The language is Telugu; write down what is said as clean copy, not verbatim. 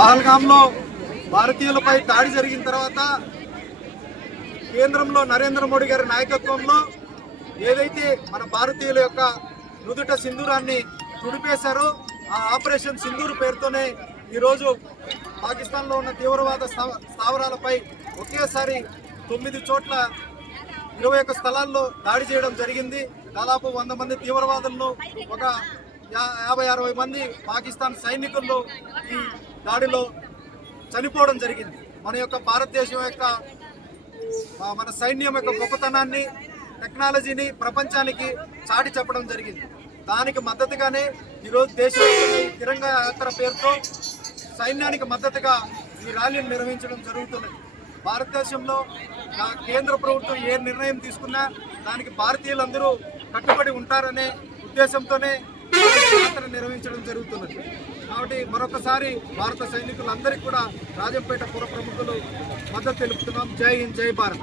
పహల్గాంలో భారతీయులపై దాడి జరిగిన తర్వాత కేంద్రంలో నరేంద్ర మోడీ గారి నాయకత్వంలో ఏదైతే మన భారతీయుల యొక్క నుదుట సింధూరాన్ని తుడిపేశారో ఆ ఆపరేషన్ సింధూర్ పేరుతోనే ఈరోజు పాకిస్తాన్లో ఉన్న తీవ్రవాద స్థావరాలపై ఒకేసారి 9 చోట్ల 21 స్థలాల్లో దాడి చేయడం జరిగింది. దాదాపు 100 మంది తీవ్రవాదులను, ఒక 50-60 మంది పాకిస్తాన్ సైనికులు ఈ దాడిలో చనిపోవడం జరిగింది. మన యొక్క భారతదేశం యొక్క మన సైన్యం యొక్క గొప్పతనాన్ని, టెక్నాలజీని ప్రపంచానికి చాటి చెప్పడం జరిగింది. దానికి మద్దతుగానే ఈరోజు దేశవ్యాప్తంగా తిరంగా యాత్ర పేరుతో సైన్యానికి మద్దతుగా ఈ ర్యాలీని నిర్వహించడం జరుగుతున్నది. భారతదేశంలో కేంద్ర ప్రభుత్వం ఏ నిర్ణయం తీసుకున్నా దానికి భారతీయులందరూ కట్టుబడి ఉంటారనే ఉద్దేశంతోనే యాత్ర నిర్వహించడం జరుగుతున్నది. కాబట్టి మరొకసారి భారత సైనికులందరికీ కూడా రాజంపేట పుర ప్రముఖులు మద్దతు తెలుపుతున్నాం. జై హింద్, జై భారత్.